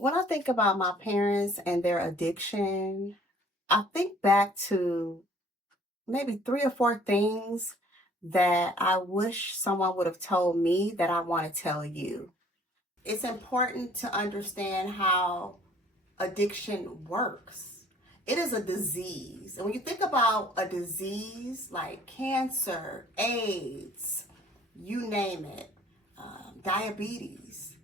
When I think about my parents and their addiction, I think back to maybe three or four things that I wish someone would have told me that I want to tell you. It's important to understand how addiction works. It is a disease. And when you think about a disease like cancer, AIDS, you name it, diabetes,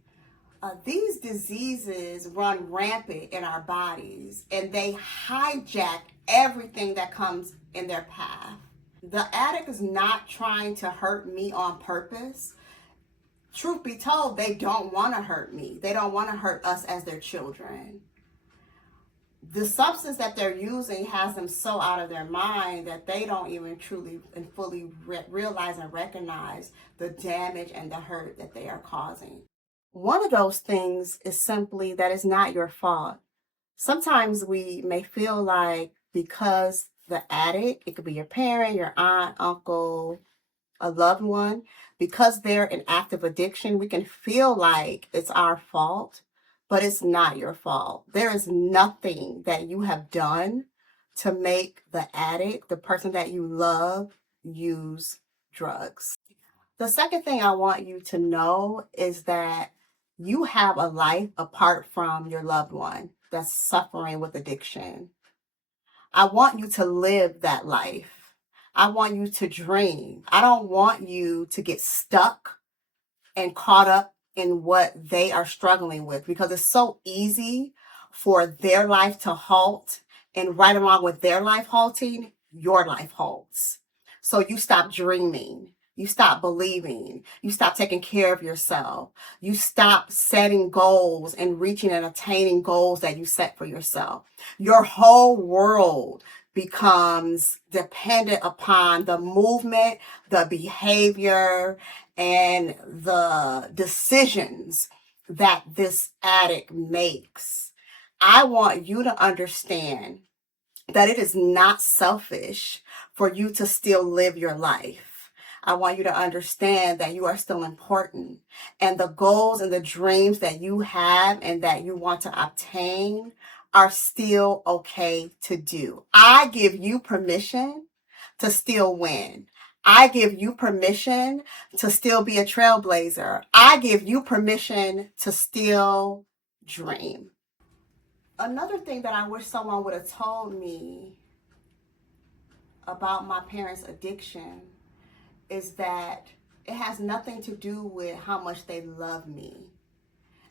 these diseases run rampant in our bodies and they hijack everything that comes in their path. The addict is not trying to hurt me on purpose. Truth be told, they don't want to hurt me. They don't want to hurt us as their children. The substance that they're using has them so out of their mind that they don't even truly and fully realize and recognize the damage and the hurt that they are causing. One of those things is simply that it's not your fault. Sometimes we may feel like because the addict, it could be your parent, your aunt, uncle, a loved one, because they're in active addiction, we can feel like it's our fault, but it's not your fault. There is nothing that you have done to make the addict, the person that you love, use drugs. The second thing I want you to know is that you have a life apart from your loved one that's suffering with addiction. I want you to live that life. I want you to dream. I don't want you to get stuck and caught up in what they are struggling with because it's so easy for their life to halt, and right along with their life halting, your life halts. So you stop dreaming. You stop believing. You stop taking care of yourself. You stop setting goals and reaching and attaining goals that you set for yourself. Your whole world becomes dependent upon the movement, the behavior, and the decisions that this addict makes. I want you to understand that it is not selfish for you to still live your life. I want you to understand that you are still important, and the goals and the dreams that you have and that you want to obtain are still okay to do. I give you permission to still win. I give you permission to still be a trailblazer. I give you permission to still dream. Another thing that I wish someone would have told me about my parents' addiction is that it has nothing to do with how much they love me.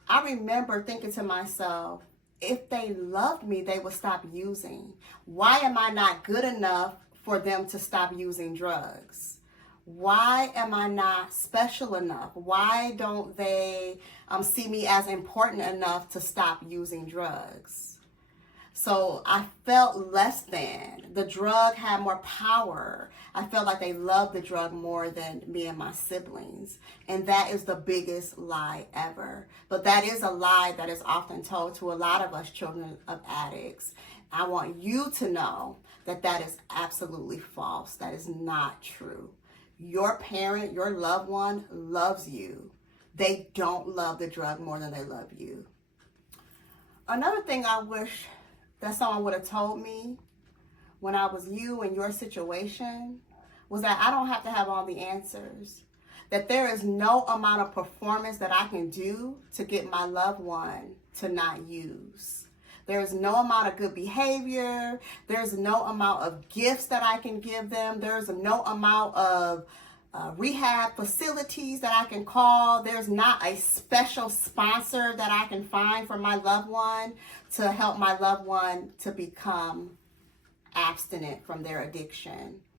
I remember thinking to myself, if they loved me, they would stop using. Why am I not good enough for them to stop using drugs? Why am I not special enough? Why don't they see me as important enough to stop using drugs? So I felt less than. The drug had more power. I felt like they loved the drug more than me and my siblings. And that is the biggest lie ever. But that is a lie that is often told to a lot of us children of addicts. I want you to know that that is absolutely false. That is not true. Your parent, your loved one loves you. They don't love the drug more than they love you. Another thing I wish that someone would have told me when I was you in your situation was that I don't have to have all the answers. That there is no amount of performance that I can do to get my loved one to not use. There is no amount of good behavior. There's no amount of gifts that I can give them. There's no amount of rehab facilities that I can call. There's not a special sponsor that I can find for my loved one to help my loved one to become abstinent from their addiction.